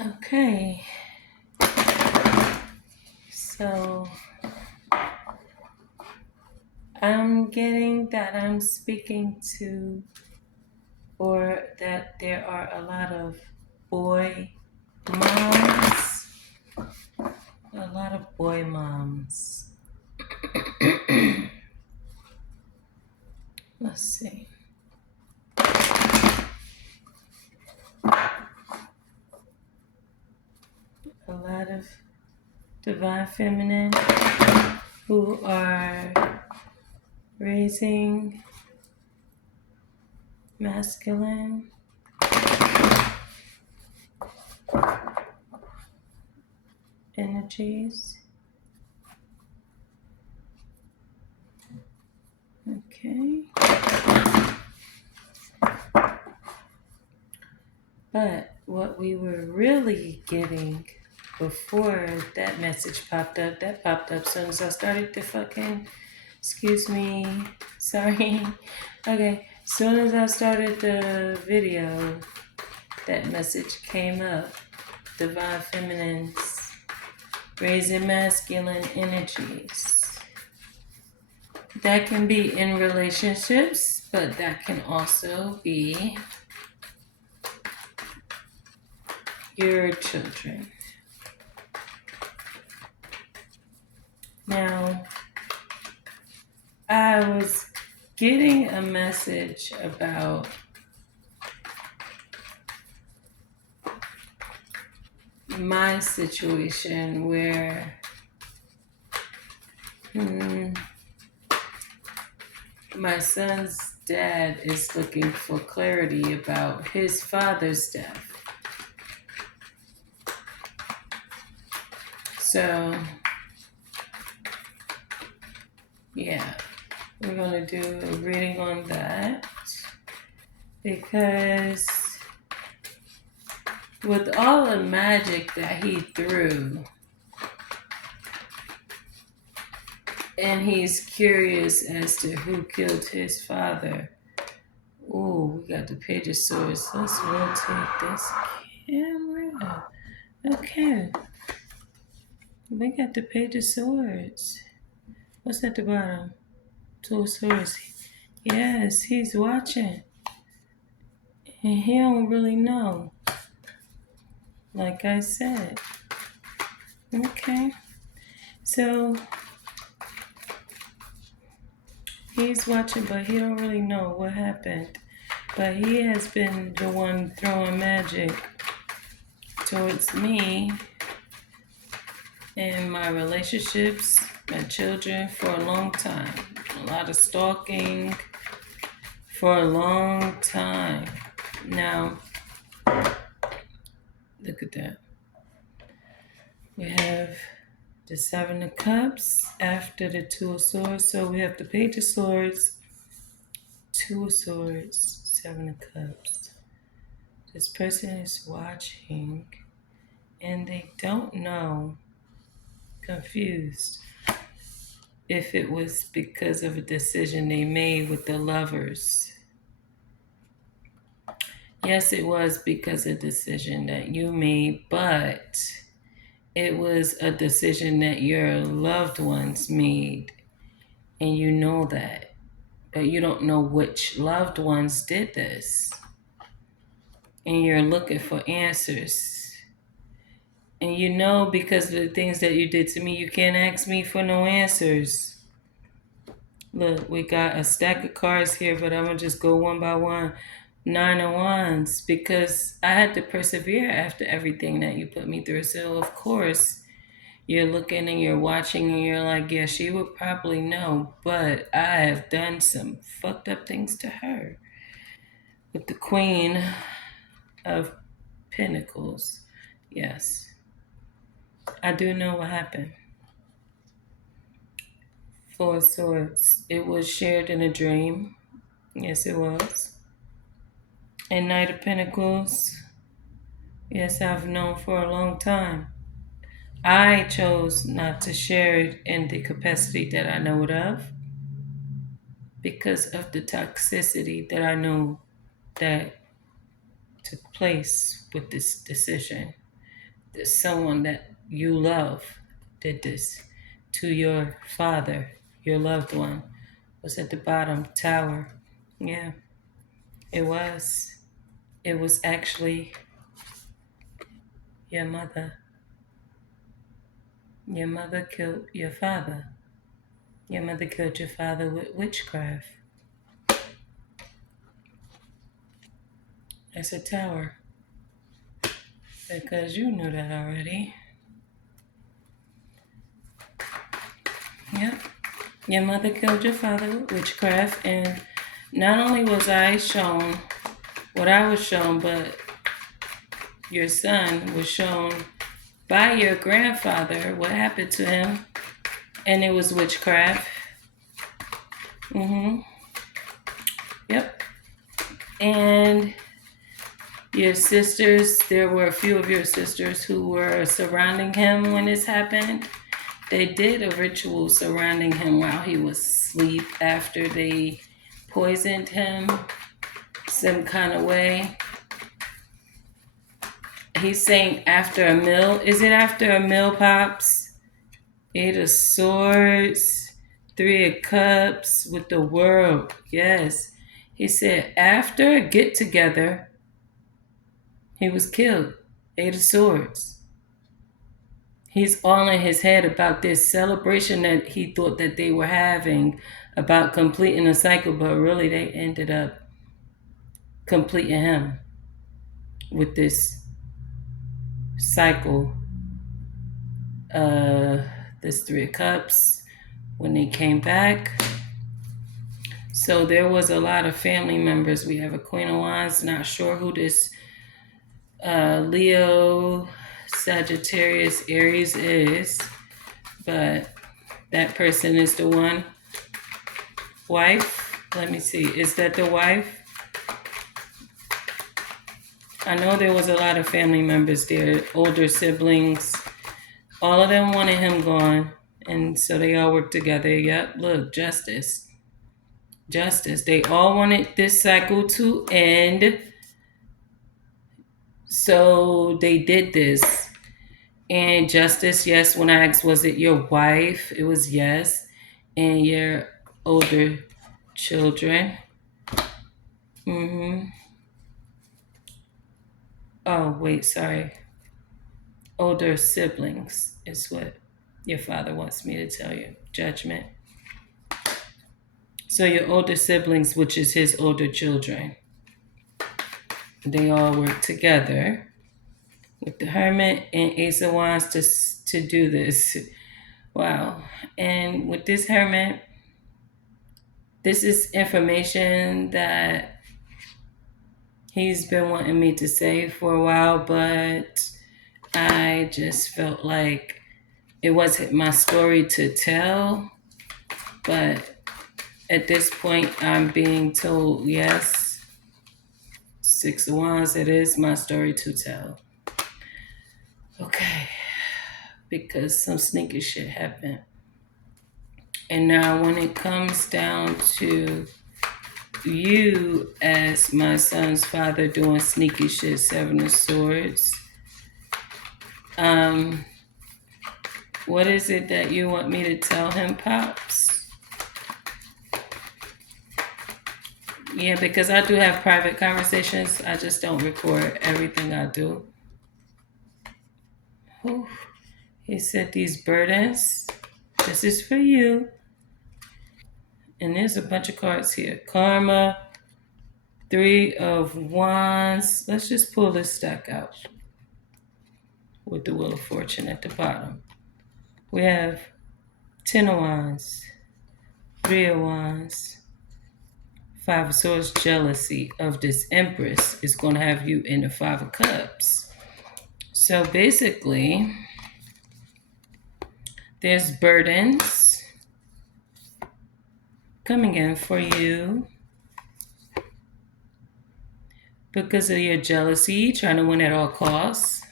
Okay, so I'm getting that I'm speaking to, or that there are a lot of boy moms, a lot of boy moms. Let's see. A lot of divine feminine who are raising masculine energies. Okay. But what we were really getting before that message popped up, that popped up as soon as I started to fucking, excuse me, sorry. Okay, as soon as I started the video, that message came up. Divine feminines, raising masculine energies. That can be in relationships, but that can also be your children. Now, I was getting a message about my situation where my son's dad is looking for clarity about his father's death. So, yeah, we're going to do a reading on that because with all the magic that he threw, and he's curious as to who killed his father. Oh, we got the page of swords. Let's rotate this camera. Okay. We got the page of swords. What's at the bottom? Two of swords. Yes, he's watching. And he don't really know. Like I said. Okay. So he's watching, but he don't really know what happened. But he has been the one throwing magic towards me and my relationships, my children for a long time. A lot of stalking for a long time. Now, look at that. We have the Seven of Cups after the Two of Swords. So we have the Page of Swords, Two of Swords, Seven of Cups. This person is watching and they don't know, confused, if it was because of a decision they made with the lovers. Yes, it was because of a decision that you made, but it was a decision that your loved ones made, and you know that, but you don't know which loved ones did this, and you're looking for answers. And you know, because of the things that you did to me, you can't ask me for no answers. Look, we got a stack of cards here, but I'm going to just go one by one. Nine of Wands, because I had to persevere after everything that you put me through. So, of course, you're looking and you're watching and you're like, yeah, she would probably know, but I have done some fucked up things to her. With the Queen of Pentacles, yes, I do know what happened. Four of Swords, it was shared in a dream. Yes, it was. And Knight of Pentacles, yes, I've known for a long time. I chose not to share it in the capacity that I know it of because of the toxicity that I know that took place with this decision. someone that you love did this to your father, your loved one, was at the bottom tower. Yeah, it was. It was actually your mother. Your mother killed your father. Your mother killed your father with witchcraft. It's a tower. Because you knew that already. Yep. Your mother killed your father with witchcraft, and not only was I shown what I was shown, but your son was shown by your grandfather what happened to him, and it was witchcraft. Mm-hmm. Yep. And your sisters, there were a few of your sisters who were surrounding him when this happened. They did a ritual surrounding him while he was asleep after they poisoned him some kind of way. He's saying after a meal. Is it after a meal, Pops? 8 of Swords, 3 of Cups with the world. Yes. He said after a get together, he was killed. 8 of Swords. He's all in his head about this celebration that he thought that they were having about completing a cycle, but really they ended up completing him with this cycle. This 3 of Cups when they came back. So there was a lot of family members. We have a Queen of Wands, not sure who this Leo, Sagittarius, Aries is, but that person is the one. Wife, let me see, is that the wife? I know there was a lot of family members there, older siblings. All of them wanted him gone, and so they all worked together. Yep, look, justice. Justice. They all wanted this cycle to end, so they did this. And justice, yes, when I asked, was it your wife? It was yes. And your older children. Mm-hmm. Oh, wait, sorry. Older siblings is what your father wants me to tell you. Judgment. So your older siblings, which is his older children, they all work together with the Hermit and Ace of Wands to do this. Wow. And with this Hermit, this is information that he's been wanting me to say for a while, but I just felt like it wasn't my story to tell. But at this point, I'm being told, yes, 6 of Wands, it is my story to tell. Okay. Because some sneaky shit happened. And now when it comes down to you as my son's father doing sneaky shit, 7 of Swords, what is it that you want me to tell him, Pops? Yeah, because I do have private conversations. I just don't record everything I do. Whew. He said these burdens, this is for you. And there's a bunch of cards here. Karma, 3 of Wands. Let's just pull this stack out with the Wheel of Fortune at the bottom. We have 10 of Wands, 3 of Wands, 5 of Swords. Jealousy of this Empress is going to have you in the 5 of Cups. So basically, there's burdens coming in for you because of your jealousy, trying to win at all costs.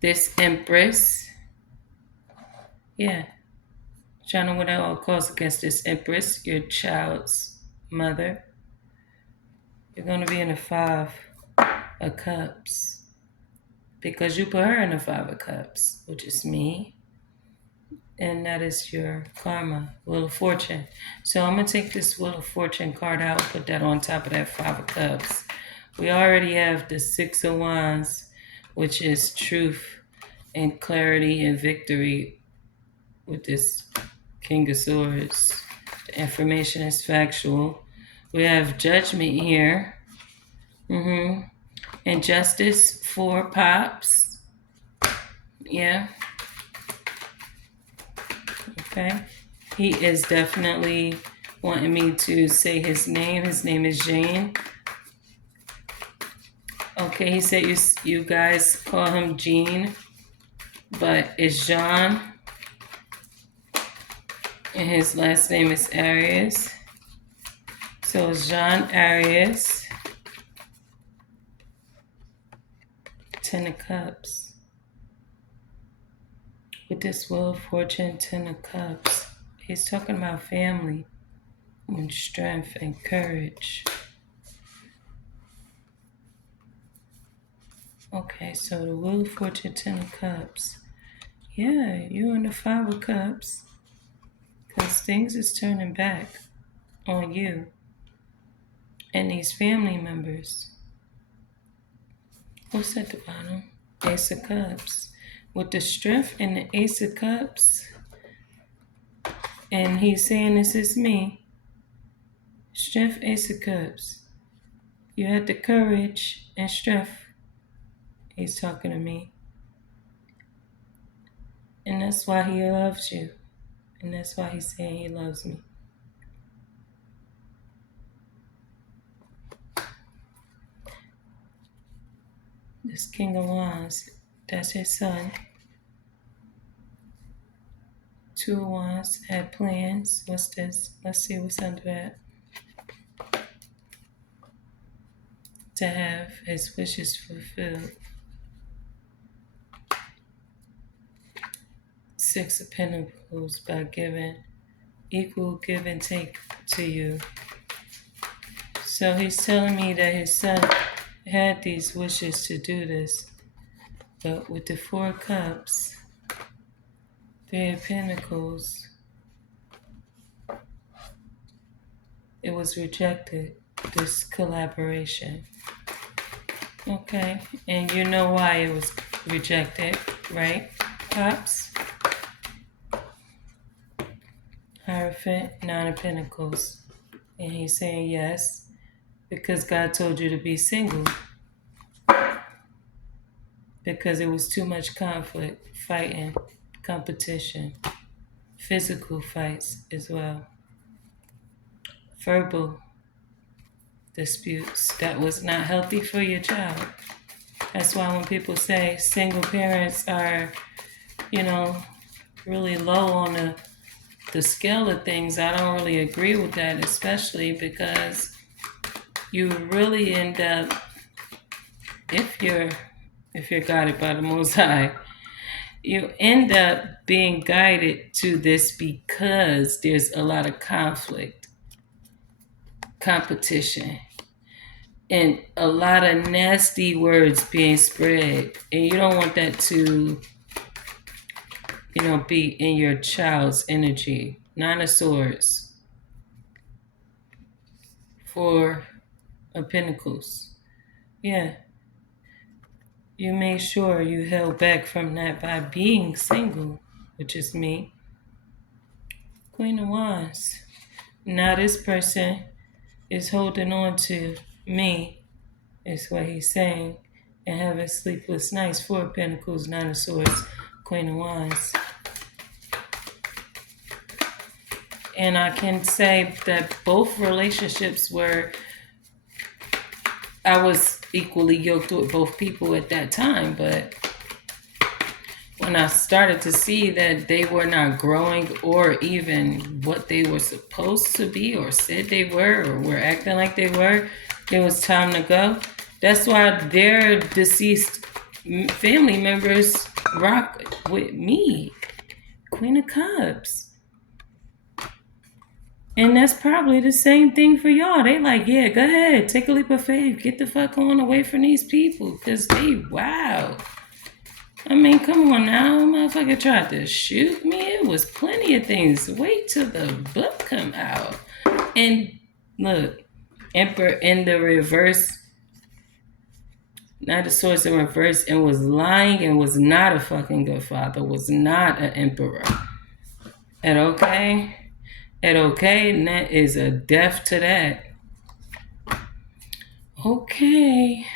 This Empress, yeah, trying to win at all costs against this Empress, your child's mother. You're going to be in the 5 of Cups. because you put her in the Five of Cups, which is me. And that is your karma, Wheel of Fortune. So I'm going to take this Wheel of Fortune card out, put that on top of that Five of Cups. We already have the Six of Wands, which is truth and clarity and victory with this King of Swords. The information is factual. We have Judgment here. And Justice for Pops. Yeah. Okay. He is definitely wanting me to say his name. His name is Jane. Okay, he said you guys call him Gene, but it's Jean. And his last name is Arias. So it's Jean Arias. Ten of Cups. With this Wheel of Fortune, Ten of Cups. He's talking about family and strength and courage. Okay, so the Wheel of Fortune, Ten of Cups. Yeah, you and the Five of Cups. Because things is turning back on you and these family members. What's at the bottom? Ace of Cups. With the strength and the Ace of Cups. And he's saying this is me. Strength, Ace of Cups. You had the courage and strength. He's talking to me. And that's why he loves you. And that's why he's saying he loves me. This King of Wands, that's his son. Two of Wands had plans. What's this? Let's see what's under that. To have his wishes fulfilled. Six of Pentacles by giving equal give and take to you. So he's telling me that his son had these wishes to do this. But with the Four of Cups, Three of Pentacles, it was rejected, this collaboration. Okay, and you know why it was rejected, right, Pops? Hierophant, Nine of Pentacles. And he's saying yes, because God told you to be single. Because it was too much conflict, fighting, competition, physical fights as well. Verbal disputes that was not healthy for your child. That's why when people say single parents are, really low on the scale of things, I don't really agree with that, especially because you really end up, if you're guided by the Most High, you end up being guided to this because there's a lot of conflict, competition, and a lot of nasty words being spread. And you don't want that to, be in your child's energy. Nine of Swords. Four of Pentacles. Yeah. You made sure you held back from that by being single, which is me. Queen of Wands. Now this person is holding on to me, is what he's saying, and having sleepless nights. Four of Pentacles, Nine of Swords, Queen of Wands. And I can say that both relationships I was equally yoked with both people at that time, but when I started to see that they were not growing or even what they were supposed to be or said they were or were acting like they were, it was time to go. That's why their deceased family members rock with me, Queen of Cups. And that's probably the same thing for y'all. They like, yeah, go ahead, take a leap of faith. Get the fuck on away from these people because they, wow. I mean, come on now, motherfucker tried to shoot me. It was plenty of things. Wait till the book come out. And look, Emperor in the reverse, not the source in reverse, and was lying and was not a fucking good father, was not an emperor. And okay? And okay, and that is a death to that. Okay.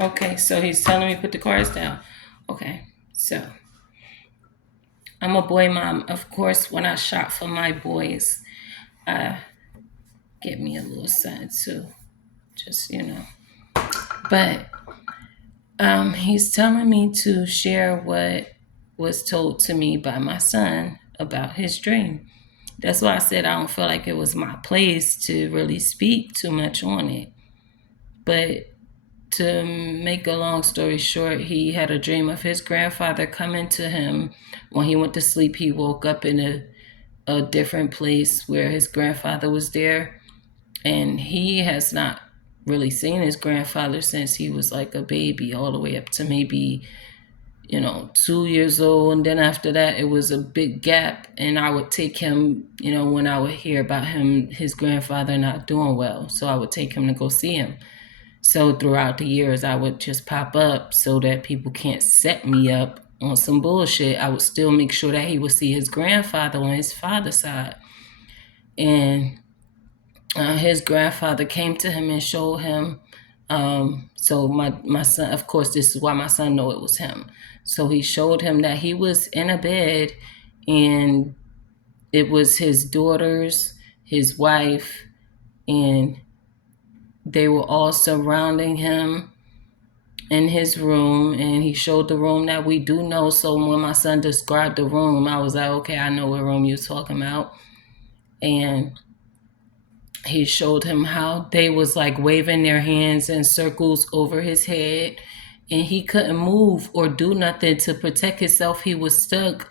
Okay, so he's telling me put the cards down. Okay, so I'm a boy mom. Of course, when I shop for my boys, get me a little son too. Just, But he's telling me to share what was told to me by my son about his dream. That's why I said I don't feel like it was my place to really speak too much on it. But to make a long story short, he had a dream of his grandfather coming to him. When he went to sleep, he woke up in a different place where his grandfather was there. And he has not really seen his grandfather since he was like a baby, all the way up to maybe 2 years old. And then after that, it was a big gap. And I would take him, when I would hear about his grandfather not doing well. So I would take him to go see him. So throughout the years, I would just pop up so that people can't set me up on some bullshit. I would still make sure that he would see his grandfather on his father's side. And his grandfather came to him and showed him. So my son, of course, this is why my son knew it was him. So he showed him that he was in a bed, and it was his daughters, his wife, and they were all surrounding him in his room. And he showed the room that we do know. So when my son described the room, I was like, okay, I know what room you're talking about. And he showed him how they was like waving their hands in circles over his head, and he couldn't move or do nothing to protect himself. He was stuck.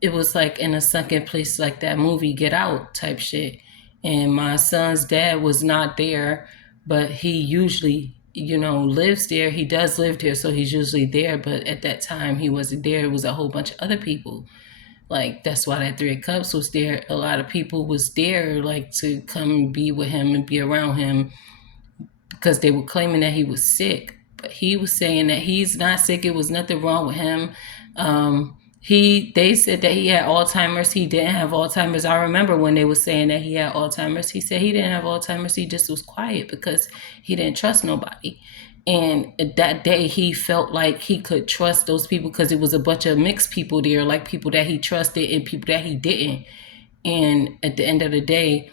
It was like in a sunken place, like that movie Get Out type shit. And my son's dad was not there, but he usually lives there. He does live there, so he's usually there, but at that time he wasn't there. It was a whole bunch of other people. Like, that's why that Three of Cups was there. A lot of people was there, like, to come be with him and be around him, because they were claiming that he was sick. But he was saying that he's not sick. It was nothing wrong with him. They said that he had Alzheimer's. He didn't have Alzheimer's. I remember when they were saying that he had Alzheimer's. He said he didn't have Alzheimer's. He just was quiet because he didn't trust nobody. And that day he felt like he could trust those people because it was a bunch of mixed people there, like people that he trusted and people that he didn't. And at the end of the day,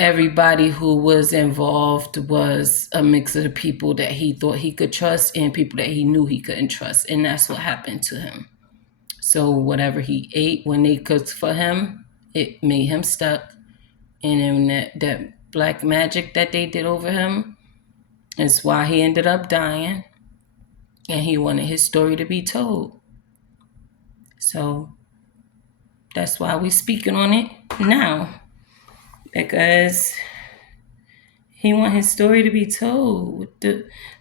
everybody who was involved was a mix of the people that he thought he could trust and people that he knew he couldn't trust. And that's what happened to him. So whatever he ate when they cooked for him, it made him stuck. And then that black magic that they did over him is why he ended up dying. And he wanted his story to be told. So that's why we're speaking on it now. Because he want his story to be told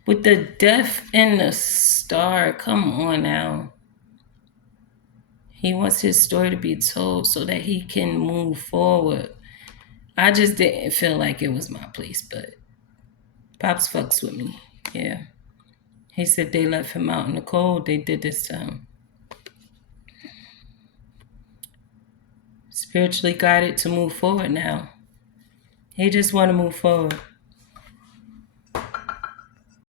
with the death and the star. Come on now. He wants his story to be told so that he can move forward. I just didn't feel like it was my place, but Pops fucks with me. Yeah. He said they left him out in the cold. They did this to him. Spiritually guided to move forward now. He just want to move forward.